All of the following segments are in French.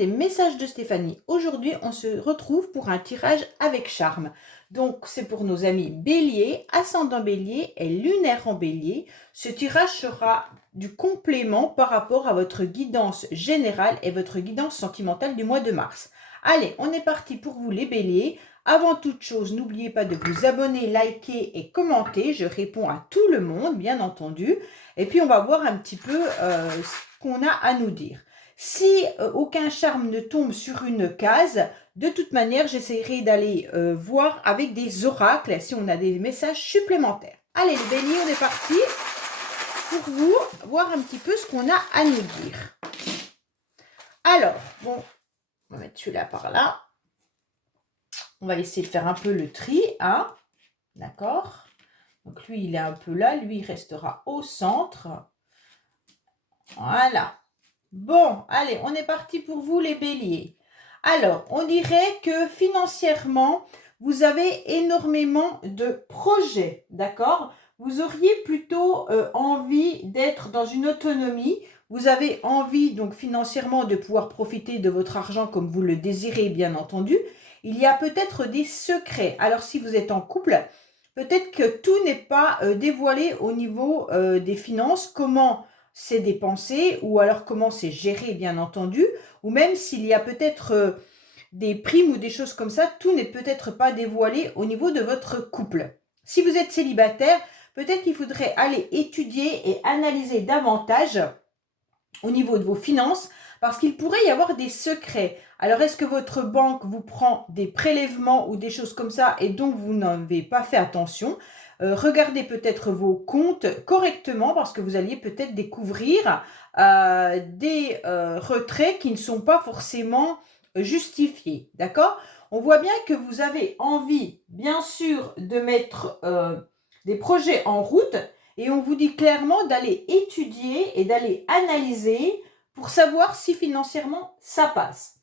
des messages de Stéphanie. Aujourd'hui, on se retrouve pour un tirage avec charme. Donc, c'est pour nos amis Bélier, ascendant Bélier et lunaire en Bélier. Ce tirage sera du complément par rapport à votre guidance générale et votre guidance sentimentale du mois de mars. Allez, on est parti pour vous les Béliers. Avant toute chose, n'oubliez pas de vous abonner, liker et commenter. Je réponds à tout le monde, bien entendu. Et puis, on va voir un petit peu ce qu'on a à nous dire. Si aucun charme ne tombe sur une case, de toute manière, j'essaierai d'aller voir avec des oracles si on a des messages supplémentaires. Allez, les béliers, on est parti pour vous voir un petit peu ce qu'on a à nous dire. Alors, bon, on va mettre celui-là par là. On va essayer de faire un peu le tri, hein. D'accord? Donc, lui, il est un peu là. Lui, il restera au centre. Voilà. Bon, allez, on est parti pour vous les béliers. Alors, on dirait que financièrement, vous avez énormément de projets, d'accord? Vous auriez plutôt envie d'être dans une autonomie. Vous avez envie, donc financièrement, de pouvoir profiter de votre argent comme vous le désirez, bien entendu. Il y a peut-être des secrets. Alors, si vous êtes en couple, peut-être que tout n'est pas dévoilé au niveau des finances. Comment c'est dépensé ou alors comment c'est géré, bien entendu, ou même s'il y a peut-être des primes ou des choses comme ça, tout n'est peut-être pas dévoilé au niveau de votre couple. Si vous êtes célibataire, peut-être qu'il faudrait aller étudier et analyser davantage au niveau de vos finances parce qu'il pourrait y avoir des secrets. Alors, est-ce que votre banque vous prend des prélèvements ou des choses comme ça et donc vous n'avez pas fait attention? Regardez peut-être vos comptes correctement parce que vous alliez peut-être découvrir des retraits qui ne sont pas forcément justifiés. D'accord? On voit bien que vous avez envie, bien sûr, de mettre des projets en route et on vous dit clairement d'aller étudier et d'aller analyser pour savoir si financièrement ça passe.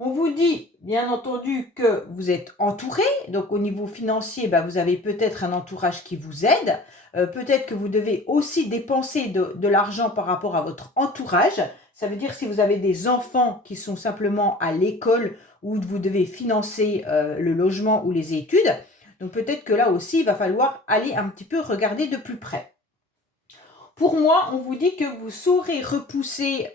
On vous dit, bien entendu, que vous êtes entouré. Donc, au niveau financier, vous avez peut-être un entourage qui vous aide. Peut-être que vous devez aussi dépenser de l'argent par rapport à votre entourage. Ça veut dire si vous avez des enfants qui sont simplement à l'école ou vous devez financer le logement ou les études. Donc, peut-être que là aussi, il va falloir aller un petit peu regarder de plus près. Pour moi, on vous dit que vous saurez repousser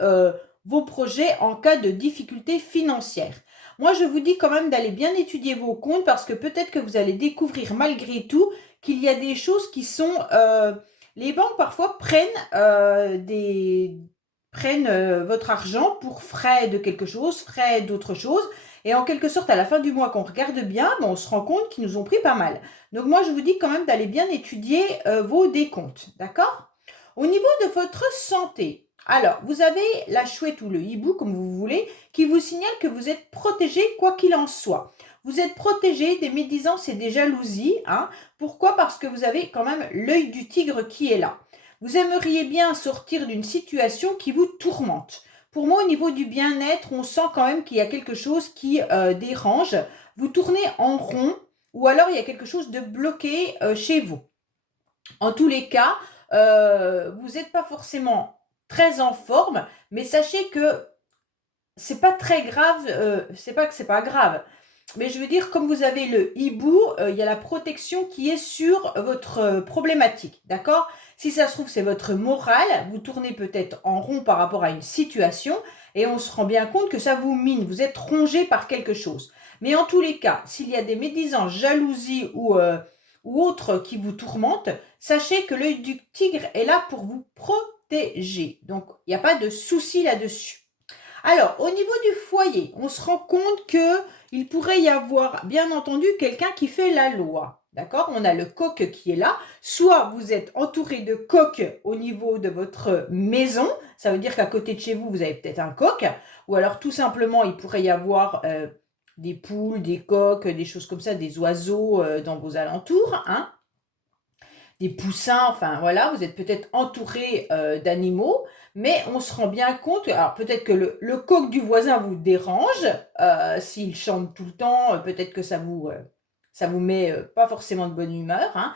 vos projets en cas de difficultés financières. Moi, je vous dis quand même d'aller bien étudier vos comptes parce que peut-être que vous allez découvrir malgré tout qu'il y a des choses qui sont... les banques parfois prennent votre argent pour frais de quelque chose, frais d'autre chose. Et en quelque sorte, à la fin du mois, quand on regarde bien, on se rend compte qu'ils nous ont pris pas mal. Donc moi, je vous dis quand même d'aller bien étudier vos décomptes. D'accord ? Au niveau de votre santé, alors, vous avez la chouette ou le hibou, comme vous voulez, qui vous signale que vous êtes protégé quoi qu'il en soit. Vous êtes protégé des médisances et des jalousies. Hein. Pourquoi? Parce que vous avez quand même l'œil du tigre qui est là. Vous aimeriez bien sortir d'une situation qui vous tourmente. Pour moi, au niveau du bien-être, on sent quand même qu'il y a quelque chose qui dérange. Vous tournez en rond ou alors il y a quelque chose de bloqué chez vous. En tous les cas, vous n'êtes pas forcément très en forme, mais sachez que c'est pas très grave, c'est pas que c'est pas grave. Mais je veux dire, comme vous avez le hibou, il y a la protection qui est sur votre problématique, d'accord? Si ça se trouve, c'est votre morale, vous tournez peut-être en rond par rapport à une situation et on se rend bien compte que ça vous mine, vous êtes rongé par quelque chose. Mais en tous les cas, s'il y a des médisances, jalousie ou autres qui vous tourmentent, sachez que l'œil du tigre est là pour vous protéger. Donc, il n'y a pas de souci là-dessus. Alors, au niveau du foyer, on se rend compte qu'il pourrait y avoir, bien entendu, quelqu'un qui fait la loi. D'accord? On a le coq qui est là. Soit vous êtes entouré de coqs au niveau de votre maison. Ça veut dire qu'à côté de chez vous, vous avez peut-être un coq. Ou alors, tout simplement, il pourrait y avoir des poules, des coqs, des choses comme ça, des oiseaux dans vos alentours. Hein? Des poussins, enfin voilà, vous êtes peut-être entouré d'animaux, mais on se rend bien compte, alors peut-être que le coq du voisin vous dérange, s'il chante tout le temps, peut-être que ça vous met pas forcément de bonne humeur, hein,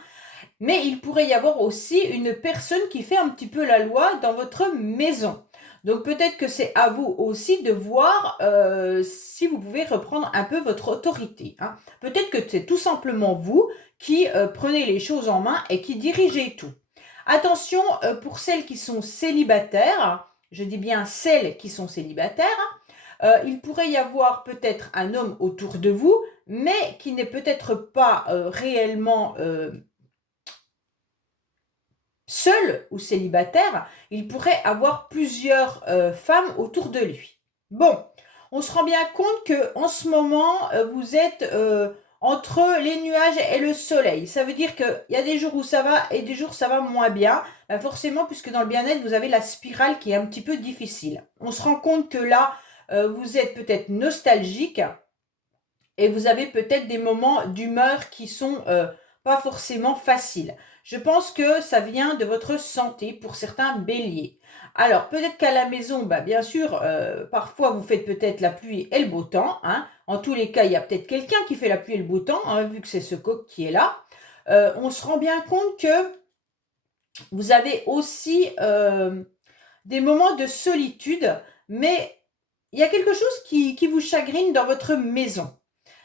mais il pourrait y avoir aussi une personne qui fait un petit peu la loi dans votre maison. Donc peut-être que c'est à vous aussi de voir si vous pouvez reprendre un peu votre autorité, hein. Peut-être que c'est tout simplement vous qui prenez les choses en main et qui dirigez tout. Attention pour celles qui sont célibataires, je dis bien celles qui sont célibataires, il pourrait y avoir peut-être un homme autour de vous, mais qui n'est peut-être pas réellement seul ou célibataire, il pourrait avoir plusieurs femmes autour de lui. Bon, on se rend bien compte que en ce moment, vous êtes entre les nuages et le soleil. Ça veut dire qu'il y a des jours où ça va et des jours où ça va moins bien. Forcément, puisque dans le bien-être, vous avez la spirale qui est un petit peu difficile. On se rend compte que là, vous êtes peut-être nostalgique et vous avez peut-être des moments d'humeur qui sont pas forcément faciles. Je pense que ça vient de votre santé pour certains béliers. Alors, peut-être qu'à la maison, bah, bien sûr, parfois vous faites peut-être la pluie et le beau temps, hein. En tous les cas, il y a peut-être quelqu'un qui fait la pluie et le beau temps, hein, vu que c'est ce coq qui est là. On se rend bien compte que vous avez aussi des moments de solitude, mais il y a quelque chose qui vous chagrine dans votre maison.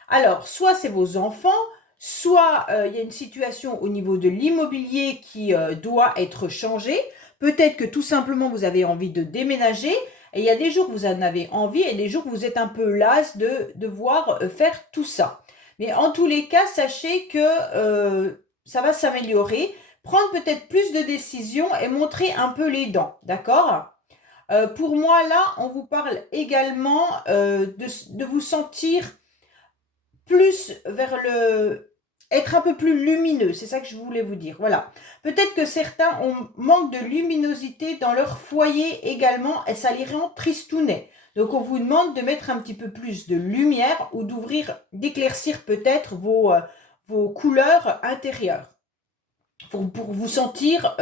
Alors, soit c'est vos enfants, soit il y a une situation au niveau de l'immobilier qui doit être changée. Peut-être que tout simplement vous avez envie de déménager. Et il y a des jours que vous en avez envie et des jours que vous êtes un peu las de devoir faire tout ça. Mais en tous les cas, sachez que ça va s'améliorer. Prendre peut-être plus de décisions et montrer un peu les dents, d'accord? Pour moi, là, on vous parle également de vous sentir plus vers le être un peu plus lumineux, c'est ça que je voulais vous dire. Voilà. Peut-être que certains manquent de luminosité dans leur foyer également et ça les rend tristounet. Donc on vous demande de mettre un petit peu plus de lumière ou d'éclaircir peut-être vos couleurs intérieures pour vous sentir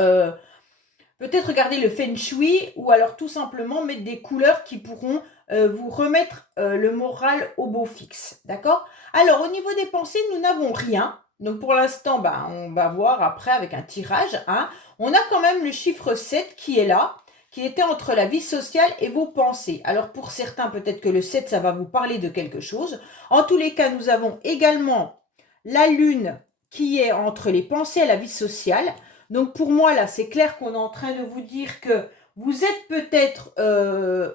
peut-être regarder le feng shui ou alors tout simplement mettre des couleurs qui pourront vous remettre le moral au beau fixe. D'accord? Alors, au niveau des pensées, nous n'avons rien. Donc, pour l'instant, bah, on va voir après avec un tirage, hein. On a quand même le chiffre 7 qui est là, qui était entre la vie sociale et vos pensées. Alors, pour certains, peut-être que le 7, ça va vous parler de quelque chose. En tous les cas, nous avons également la lune qui est entre les pensées et la vie sociale. Donc pour moi, là, c'est clair qu'on est en train de vous dire que vous êtes peut-être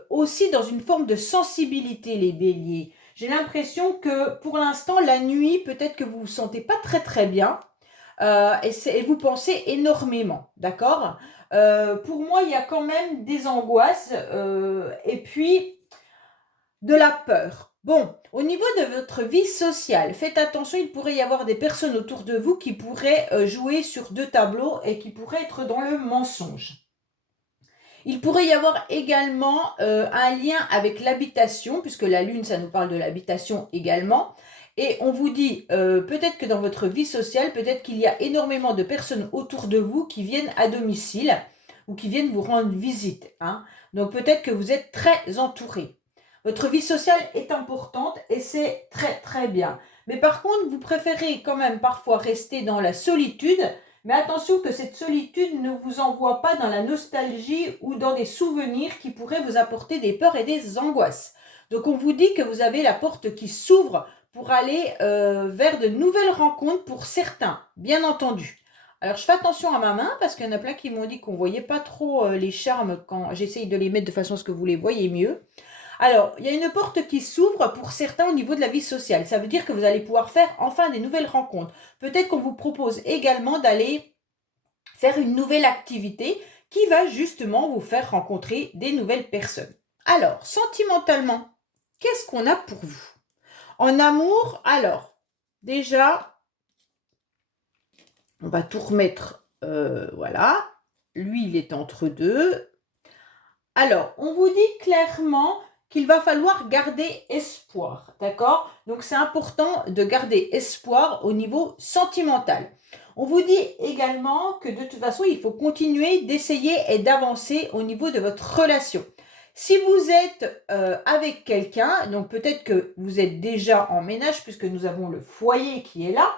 aussi dans une forme de sensibilité, les béliers. J'ai l'impression que pour l'instant, la nuit, peut-être que vous ne vous sentez pas très très bien et vous pensez énormément, d'accord? Pour moi, il y a quand même des angoisses et puis de la peur. Bon, au niveau de votre vie sociale, faites attention, il pourrait y avoir des personnes autour de vous qui pourraient jouer sur deux tableaux et qui pourraient être dans le mensonge. Il pourrait y avoir également un lien avec l'habitation, puisque la lune, ça nous parle de l'habitation également. Et on vous dit, peut-être que dans votre vie sociale, peut-être qu'il y a énormément de personnes autour de vous qui viennent à domicile ou qui viennent vous rendre visite, hein. Donc peut-être que vous êtes très entouré. Votre vie sociale est importante et c'est très très bien. Mais par contre, vous préférez quand même parfois rester dans la solitude. Mais attention que cette solitude ne vous envoie pas dans la nostalgie ou dans des souvenirs qui pourraient vous apporter des peurs et des angoisses. Donc on vous dit que vous avez la porte qui s'ouvre pour aller vers de nouvelles rencontres pour certains, bien entendu. Alors je fais attention à ma main parce qu'il y en a plein qui m'ont dit qu'on ne voyait pas trop les charmes quand j'essaye de les mettre de façon à ce que vous les voyez mieux. Alors, il y a une porte qui s'ouvre pour certains au niveau de la vie sociale. Ça veut dire que vous allez pouvoir faire enfin des nouvelles rencontres. Peut-être qu'on vous propose également d'aller faire une nouvelle activité qui va justement vous faire rencontrer des nouvelles personnes. Alors, sentimentalement, qu'est-ce qu'on a pour vous? En amour, alors, déjà, on va tout remettre, voilà. Lui, il est entre deux. Alors, on vous dit clairement qu'il va falloir garder espoir, d'accord? Donc, c'est important de garder espoir au niveau sentimental. On vous dit également que de toute façon, il faut continuer d'essayer et d'avancer au niveau de votre relation. Si vous êtes avec quelqu'un, donc peut-être que vous êtes déjà en ménage puisque nous avons le foyer qui est là,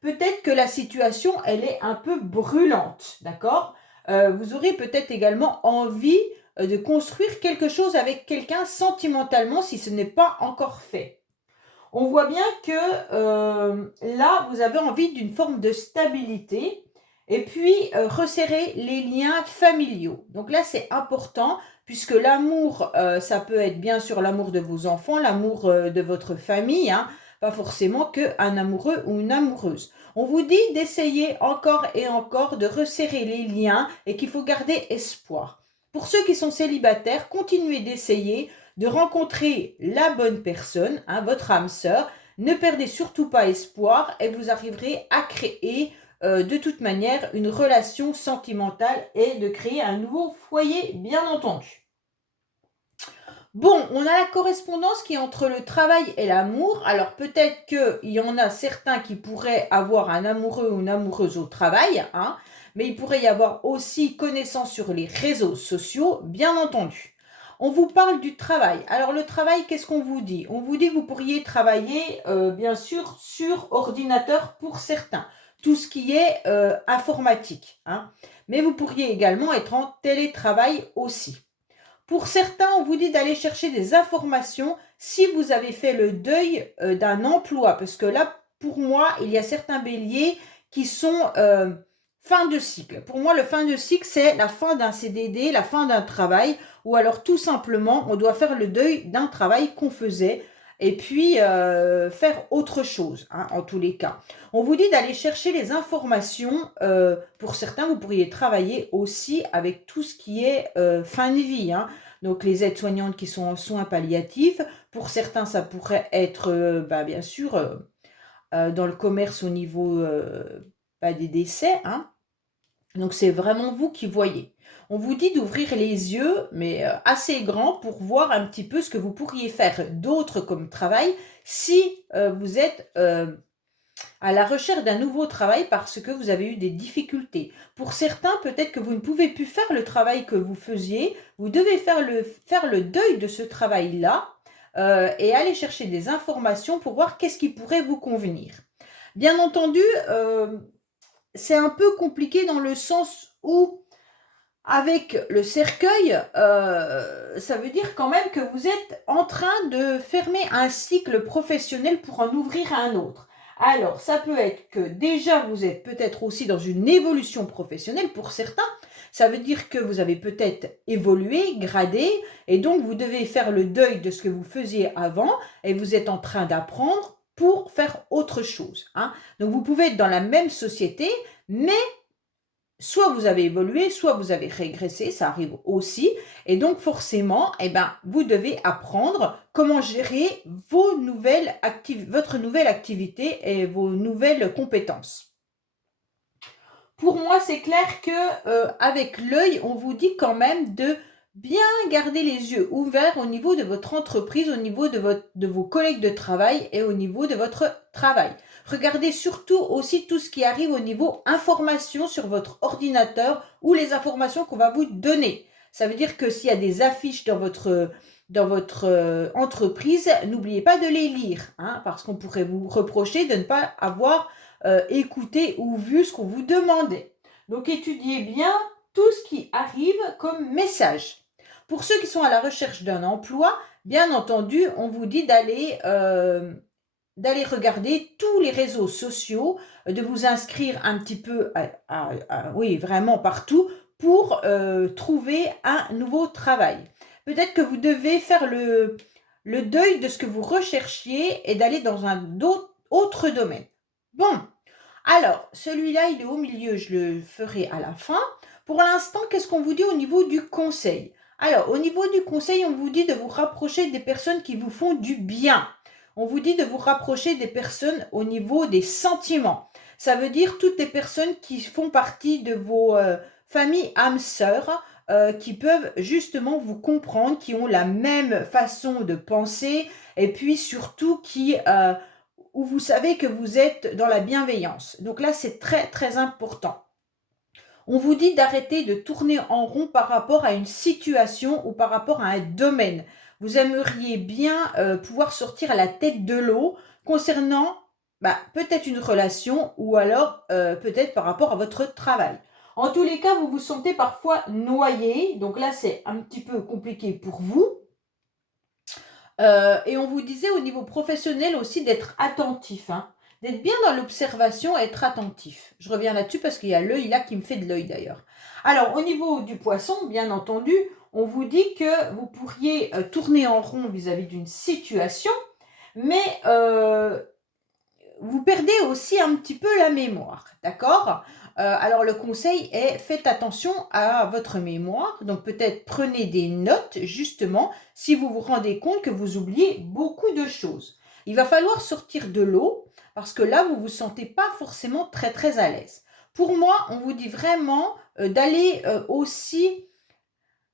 peut-être que la situation, elle est un peu brûlante, d'accord? Vous aurez peut-être également envie de construire quelque chose avec quelqu'un sentimentalement si ce n'est pas encore fait. On voit bien que là, vous avez envie d'une forme de stabilité et puis resserrer les liens familiaux. Donc là, c'est important puisque l'amour, ça peut être bien sûr l'amour de vos enfants, l'amour de votre famille, hein, pas forcément qu'un amoureux ou une amoureuse. On vous dit d'essayer encore et encore de resserrer les liens et qu'il faut garder espoir. Pour ceux qui sont célibataires, continuez d'essayer de rencontrer la bonne personne, hein, votre âme sœur. Ne perdez surtout pas espoir et vous arriverez à créer de toute manière une relation sentimentale et de créer un nouveau foyer, bien entendu. Bon, on a la correspondance qui est entre le travail et l'amour. Alors peut-être qu'il y en a certains qui pourraient avoir un amoureux ou une amoureuse au travail, hein, mais il pourrait y avoir aussi connaissance sur les réseaux sociaux, bien entendu. On vous parle du travail. Alors le travail, qu'est-ce qu'on vous dit? On vous dit que vous pourriez travailler, bien sûr, sur ordinateur pour certains. Tout ce qui est informatique, hein. Mais vous pourriez également être en télétravail aussi. Pour certains, on vous dit d'aller chercher des informations si vous avez fait le deuil d'un emploi. Parce que là, pour moi, il y a certains béliers qui sont fin de cycle. Pour moi, le fin de cycle, c'est la fin d'un CDD, la fin d'un travail. Ou alors, tout simplement, on doit faire le deuil d'un travail qu'on faisait et puis faire autre chose, hein, en tous les cas. On vous dit d'aller chercher les informations. Pour certains, vous pourriez travailler aussi avec tout ce qui est fin de vie, hein. Donc les aides-soignantes qui sont en soins palliatifs. Pour certains, ça pourrait être bien sûr dans le commerce au niveau des décès, hein. Donc c'est vraiment vous qui voyez. On vous dit d'ouvrir les yeux, mais assez grands, pour voir un petit peu ce que vous pourriez faire d'autre comme travail si vous êtes à la recherche d'un nouveau travail parce que vous avez eu des difficultés. Pour certains, peut-être que vous ne pouvez plus faire le travail que vous faisiez. Vous devez faire le deuil de ce travail-là et aller chercher des informations pour voir qu'est-ce qui pourrait vous convenir. Bien entendu, c'est un peu compliqué dans le sens où avec le cercueil, ça veut dire quand même que vous êtes en train de fermer un cycle professionnel pour en ouvrir un autre. Alors, ça peut être que déjà vous êtes peut-être aussi dans une évolution professionnelle pour certains. Ça veut dire que vous avez peut-être évolué, gradé, et donc vous devez faire le deuil de ce que vous faisiez avant, et vous êtes en train d'apprendre pour faire autre chose, hein. Donc vous pouvez être dans la même société, mais soit vous avez évolué, soit vous avez régressé, ça arrive aussi. Et donc forcément, vous devez apprendre comment gérer votre nouvelle activité et vos nouvelles compétences. Pour moi, c'est clair que avec l'œil, on vous dit quand même de bien garder les yeux ouverts au niveau de votre entreprise, au niveau de vos collègues de travail et au niveau de votre travail. Regardez surtout aussi tout ce qui arrive au niveau information sur votre ordinateur ou les informations qu'on va vous donner. Ça veut dire que s'il y a des affiches dans votre entreprise, n'oubliez pas de les lire, hein, parce qu'on pourrait vous reprocher de ne pas avoir écouté ou vu ce qu'on vous demandait. Donc étudiez bien tout ce qui arrive comme message. Pour ceux qui sont à la recherche d'un emploi, bien entendu, on vous dit d'aller regarder tous les réseaux sociaux, de vous inscrire un petit peu, oui, vraiment partout, pour trouver un nouveau travail. Peut-être que vous devez faire le deuil de ce que vous recherchiez et d'aller dans un autre domaine. Bon, alors, celui-là, il est au milieu, je le ferai à la fin. Pour l'instant, qu'est-ce qu'on vous dit au niveau du conseil? Alors, au niveau du conseil, on vous dit de vous rapprocher des personnes qui vous font du bien. On vous dit de vous rapprocher des personnes au niveau des sentiments. Ça veut dire toutes les personnes qui font partie de vos familles âmes sœurs, qui peuvent justement vous comprendre, qui ont la même façon de penser et puis surtout où vous savez que vous êtes dans la bienveillance. Donc là, c'est très, très important. On vous dit d'arrêter de tourner en rond par rapport à une situation ou par rapport à un domaine. Vous aimeriez bien pouvoir sortir à la tête de l'eau concernant peut-être une relation ou alors peut-être par rapport à votre travail. En tous les cas, vous vous sentez parfois noyé. Donc là, c'est un petit peu compliqué pour vous. Et on vous disait au niveau professionnel aussi d'être attentif, hein, d'être bien dans l'observation et être attentif. Je reviens là-dessus parce qu'il y a l'œil là qui me fait de l'œil d'ailleurs. Alors au niveau du poisson, bien entendu, on vous dit que vous pourriez tourner en rond vis-à-vis d'une situation, mais vous perdez aussi un petit peu la mémoire, d'accord? Alors le conseil est faites attention à votre mémoire, donc peut-être prenez des notes justement si vous vous rendez compte que vous oubliez beaucoup de choses. Il va falloir sortir de l'eau parce que là vous vous sentez pas forcément très très à l'aise. Pour moi, on vous dit vraiment d'aller aussi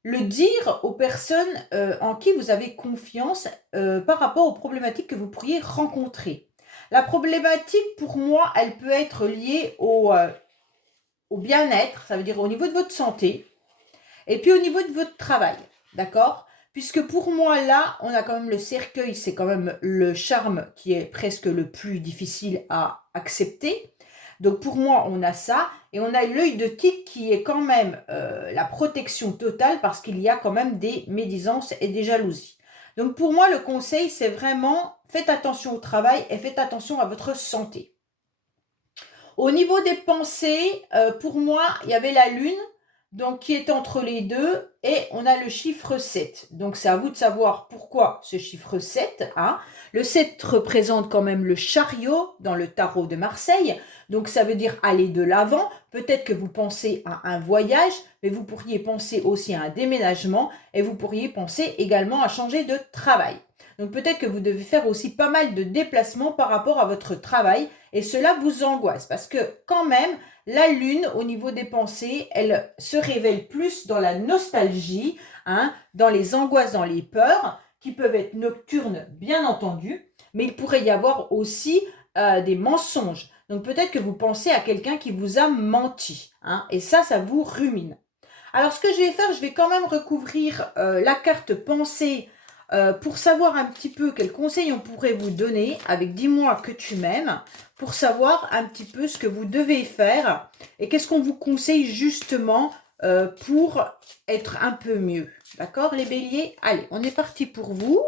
le dire aux personnes en qui vous avez confiance par rapport aux problématiques que vous pourriez rencontrer. La problématique, pour moi, elle peut être liée au bien-être, ça veut dire au niveau de votre santé, et puis au niveau de votre travail, d'accord? Puisque pour moi, là, on a quand même le cercueil, c'est quand même le charme qui est presque le plus difficile à accepter. Donc pour moi, on a ça, et on a l'œil de tigre qui est quand même la protection totale parce qu'il y a quand même des médisances et des jalousies. Donc pour moi, le conseil, c'est vraiment faites attention au travail et faites attention à votre santé. Au niveau des pensées, pour moi, il y avait la lune, donc qui est entre les deux, et on a le chiffre 7. Donc c'est à vous de savoir pourquoi ce chiffre 7. Hein. Le 7 représente quand même le chariot dans le tarot de Marseille, donc ça veut dire aller de l'avant. Peut-être que vous pensez à un voyage, mais vous pourriez penser aussi à un déménagement, et vous pourriez penser également à changer de travail. Donc peut-être que vous devez faire aussi pas mal de déplacements par rapport à votre travail, et cela vous angoisse parce que quand même, la lune, au niveau des pensées, elle se révèle plus dans la nostalgie, hein, dans les angoisses, dans les peurs, qui peuvent être nocturnes, bien entendu, mais il pourrait y avoir aussi des mensonges. Donc peut-être que vous pensez à quelqu'un qui vous a menti, hein, et ça vous rumine. Alors ce que je vais faire, je vais quand même recouvrir la carte pensée pour savoir un petit peu quels conseils on pourrait vous donner avec Dis-moi que tu m'aimes, pour savoir un petit peu ce que vous devez faire et qu'est-ce qu'on vous conseille justement pour être un peu mieux. D'accord les béliers? Allez, on est parti pour vous.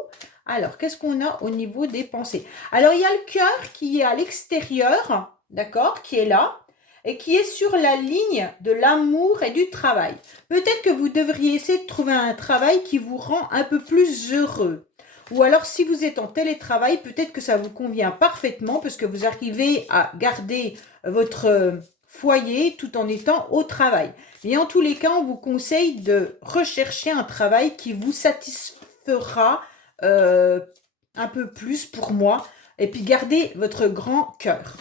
Alors, qu'est-ce qu'on a au niveau des pensées? Alors, il y a le cœur qui est à l'extérieur, d'accord, qui est là, et qui est sur la ligne de l'amour et du travail. Peut-être que vous devriez essayer de trouver un travail qui vous rend un peu plus heureux. Ou alors, si vous êtes en télétravail, peut-être que ça vous convient parfaitement parce que vous arrivez à garder votre foyer tout en étant au travail. Mais en tous les cas, on vous conseille de rechercher un travail qui vous satisfera un peu plus pour moi. Et puis, gardez votre grand cœur.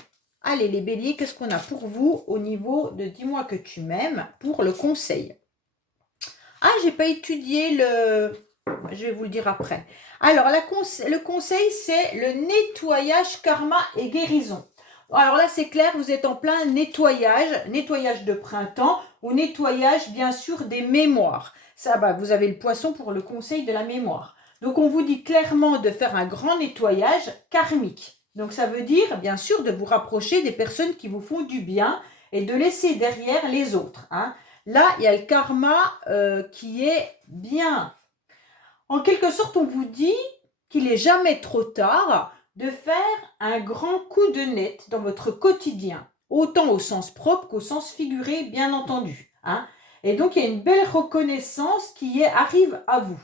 Allez les béliers, qu'est-ce qu'on a pour vous au niveau de Dis-moi que tu m'aimes pour le conseil? Ah, j'ai pas étudié le... Je vais vous le dire après. Alors, le conseil, c'est le nettoyage, karma et guérison. Alors là, c'est clair, vous êtes en plein nettoyage de printemps ou nettoyage, bien sûr, des mémoires. Ça, bah, vous avez le poisson pour le conseil de la mémoire. Donc, on vous dit clairement de faire un grand nettoyage karmique. Donc, ça veut dire, bien sûr, de vous rapprocher des personnes qui vous font du bien et de laisser derrière les autres. Hein. Là, il y a le karma qui est bien. En quelque sorte, on vous dit qu'il n'est jamais trop tard de faire un grand coup de net dans votre quotidien, autant au sens propre qu'au sens figuré, bien entendu. Hein. Et donc, il y a une belle reconnaissance qui arrive à vous.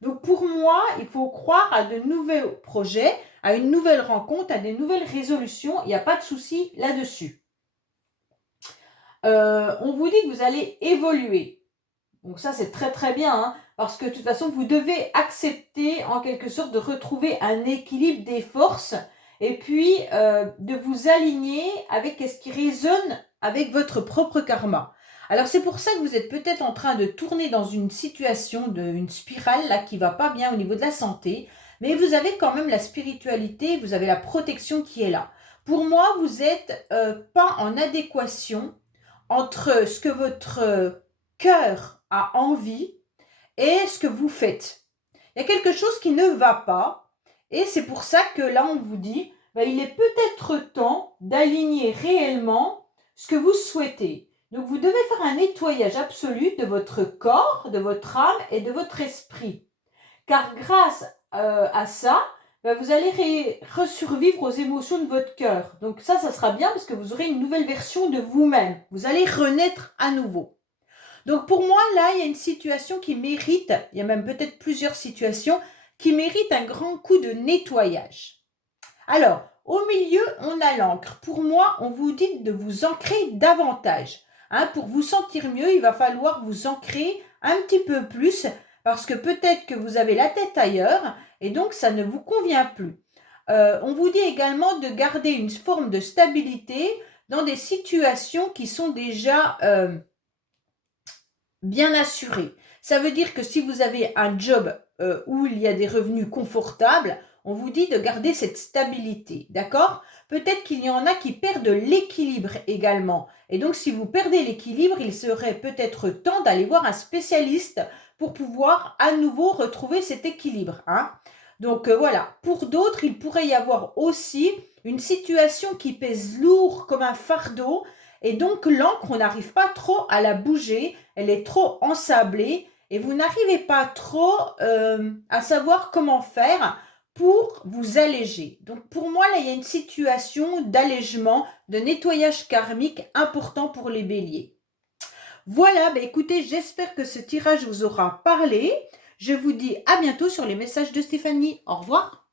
Donc, pour moi, il faut croire à de nouveaux projets, à une nouvelle rencontre, à des nouvelles résolutions. Il n'y a pas de souci là-dessus. On vous dit que vous allez évoluer. Donc ça, c'est très très bien, hein, parce que de toute façon, vous devez accepter en quelque sorte de retrouver un équilibre des forces et puis de vous aligner avec ce qui résonne avec votre propre karma. Alors c'est pour ça que vous êtes peut-être en train de tourner dans une situation, une spirale là qui va pas bien au niveau de la santé, mais vous avez quand même la spiritualité, vous avez la protection qui est là. Pour moi, vous n'êtes pas en adéquation entre ce que votre cœur a envie et ce que vous faites. Il y a quelque chose qui ne va pas et c'est pour ça que là on vous dit il est peut-être temps d'aligner réellement ce que vous souhaitez. Donc, vous devez faire un nettoyage absolu de votre corps, de votre âme et de votre esprit. Car grâce à ça, ben, vous allez resurvivre aux émotions de votre cœur. Donc ça sera bien parce que vous aurez une nouvelle version de vous-même. Vous allez renaître à nouveau. Donc pour moi, là, il y a une situation qui mérite, il y a même peut-être plusieurs situations, qui méritent un grand coup de nettoyage. Alors, au milieu, on a l'encre. Pour moi, on vous dit de vous ancrer davantage. Hein, pour vous sentir mieux, il va falloir vous ancrer un petit peu plus parce que peut-être que vous avez la tête ailleurs et donc ça ne vous convient plus. On vous dit également de garder une forme de stabilité dans des situations qui sont déjà bien assurées. Ça veut dire que si vous avez un job où il y a des revenus confortables, on vous dit de garder cette stabilité, d'accord? Peut-être qu'il y en a qui perdent l'équilibre également. Et donc, si vous perdez l'équilibre, il serait peut-être temps d'aller voir un spécialiste pour pouvoir à nouveau retrouver cet équilibre, hein? Donc, voilà. Pour d'autres, il pourrait y avoir aussi une situation qui pèse lourd comme un fardeau. Et donc, l'encre, on n'arrive pas trop à la bouger. Elle est trop ensablée et vous n'arrivez pas trop à savoir comment faire pour vous alléger. Donc pour moi, là, il y a une situation d'allègement, de nettoyage karmique important pour les béliers. Voilà, bah écoutez, j'espère que ce tirage vous aura parlé. Je vous dis à bientôt sur les messages de Stéphanie. Au revoir.